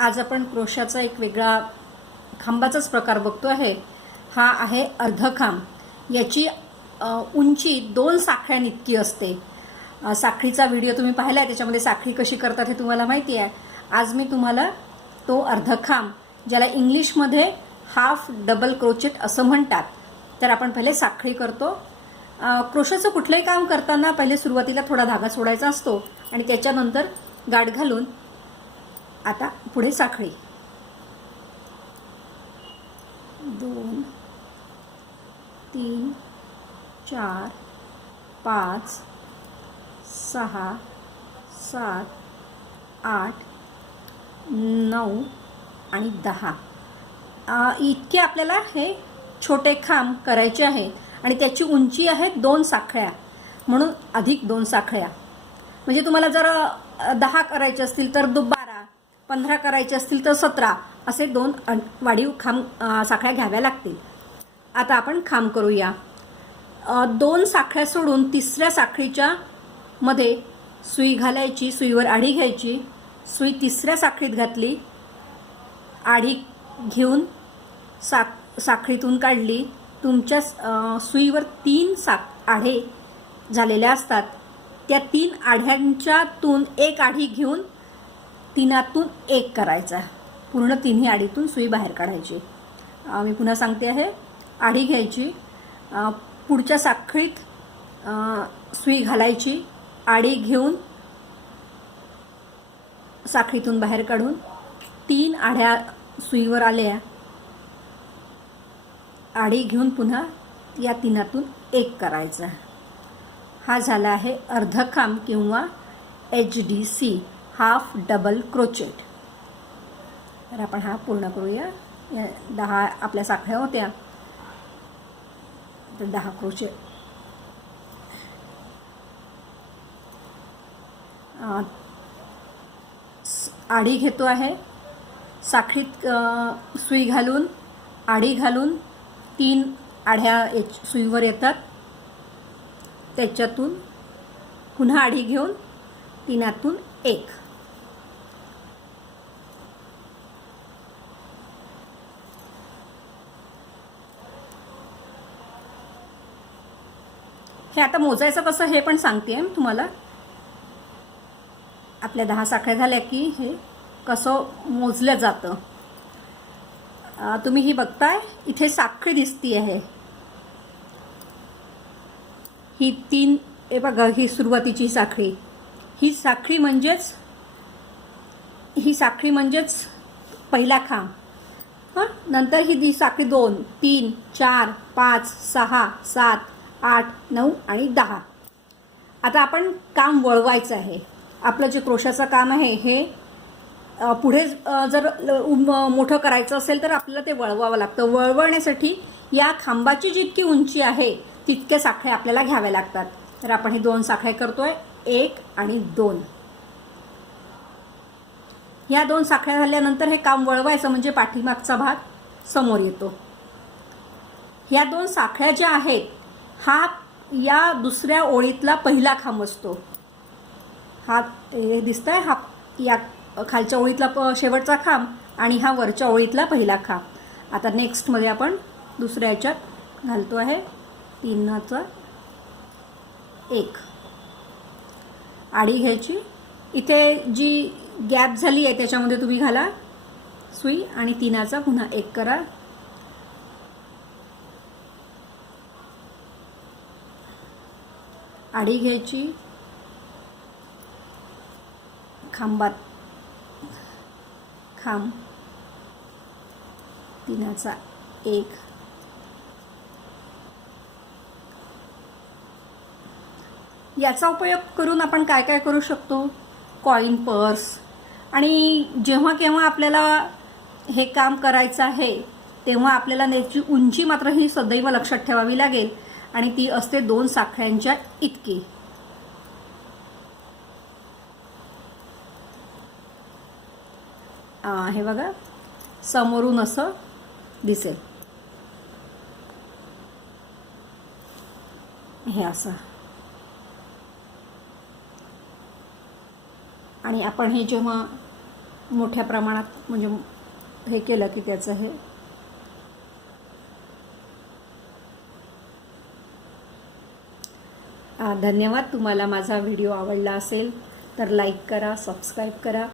आज आपण क्रोशाचा एक वेगळा खांबाचाच प्रकार बघतो आहे। हा आहे अर्धखांब। याची उंची 2 साखळ्यांइतकी असते। साखळीचा व्हिडिओ तुम्ही पाहिलाय, त्याच्यामध्ये साखळी कशी करतात हे तुम्हाला माहिती आहे। आज मी तुम्हाला तो अर्धखांब, ज्याला इंग्लिशमध्ये हाफ डबल क्रोचेट असं म्हणतात, तर आपण पहिले साखळी करतो। क्रोशाचं कुठलंही काम करताना पहिले सुरुवातीला थोडा धागा सोडायचा असतो आणि त्याच्यानंतर गाठ घालून आता पुढे साखळी 2 3 4 5 6 7 8 9 आणि 10 इतके आपल्याला हे छोटे खांब करायचे आहे आणि त्याची उंची आहे 2 साखळ्या, म्हणून अधिक 2 साखळ्या। म्हणजे तुम्हाला जर 10 करायचे असतील तर 12, 15 करायचे असतील तर 17 असे 2 वाढीव खांब साखळ्या घ्याव्या लागतील। आता आपण खांब करूया। 2 साखळ्या सोडून तिसऱ्या साखळीच्या मध्ये सुई घालायची, सुईवर आडी घ्यायची, सुई तिसऱ्या साखळीत घातली, आडी घेऊन साखळीतून काढली। तुमच्या सुईवर 3 आढे झालेल्या असतात, त्या 3 आढ्यांच्यातून एक आढी घेऊन तीनातून एक करायचा। पूर्ण तिन्ही आडीतून सुई बाहेर काढायची। मी पुन्हा सांगते आहे, आढी घ्यायची, पुढच्या साखळीत सुई घालायची, आडी घेऊन साखळीतून बाहेर काढून 3 आढ्या सुईवर आल्या, आडी घेऊन पुन्हा या तीनातून एक करायचा। हा झाला आहे अर्धखांब किंवा HDC, हाफ डबल क्रोचेट। तर आपण हा पूर्ण करूया। या 10 आपल्या साखळ्या होत्या, तर 10 क्रोचेट आडी घेतो आहे, साखळीत सुई घालून आडी घालून 3 आढ्या सुईवर येतात, त्याच्यातून पुन्हा आडी घेऊन तीनातून एक। हे आता मोजायचं कसं हे पण सांगते तुम्हाला। आपल्या 10 साखळ्या झाल्या की हे कसं मोजलं जातं। तुम्ही ही बघताय, इथे साखळी दिसती आहे, ही 3 हे बघा, ही सुरुवातीची साखळी, ही साखळी म्हणजेच पहिला खांब। नंतर ही साखळी 2 3 4 5 6 7 8 9 आणि 10। आता आपण काम वळवायचं आहे। आपलं जे क्रोशाचं काम आहे हे पुढे जर मोठं करायचं असेल तर आपल्याला ते वळवावं लागतं। वळवण्यासाठी या खांबाची जितकी उंची आहे तितक्या साखळ्या आपल्याला घ्याव्या लागतात। तर आपण हे 2 साखळ्या करतोय, 1 आणि 2। या 2 साखळ्या झाल्यानंतर हे काम वळवायचं, म्हणजे पाठीमागचा भाग समोर येतो। या 2 साखळ्या ज्या आहेत, हा या दुसऱ्या ओळीतला पहिला खांब असतो। हा दिसतोय, हा या खालच्या ओळीतला शेवटचा खांब आणि हा वरच्या ओळीतला पहिला खांब। आता नेक्स्ट मध्ये आपण दुसऱ्या याच्यात घालतो आहे 3चा 1, आडी घ्यायची, इथे जी गॅप झाली आहे त्याच्यामध्ये तुम्ही घाला सुई आणि 3चा पुन्हा 1 करा, आडी घ्यायची, खांबात खांब 3चा 1, याचा उपयोग करून आपण काय काय करू शकतो, कॉइन पर्स। आणि जेव्हा केव्हा आपल्याला हे काम करायचं आहे तेव्हा आपल्याला त्याची उंची मात्र ही सदैव लक्षात ठेवावी लागेल, आणि ती असते 2 साखळ्यांच्या इतकी। हे बघा, समोरून असं दिसेल, हे असं। आणि आपण हे जेव्हा मोठ्या प्रमाणात म्हणजे हे केलं की त्याचं हे धन्यवाद. तुम्हाला माझा व्हिडिओ आवडला असेल तर लाईक करा, सबस्क्राईब करा.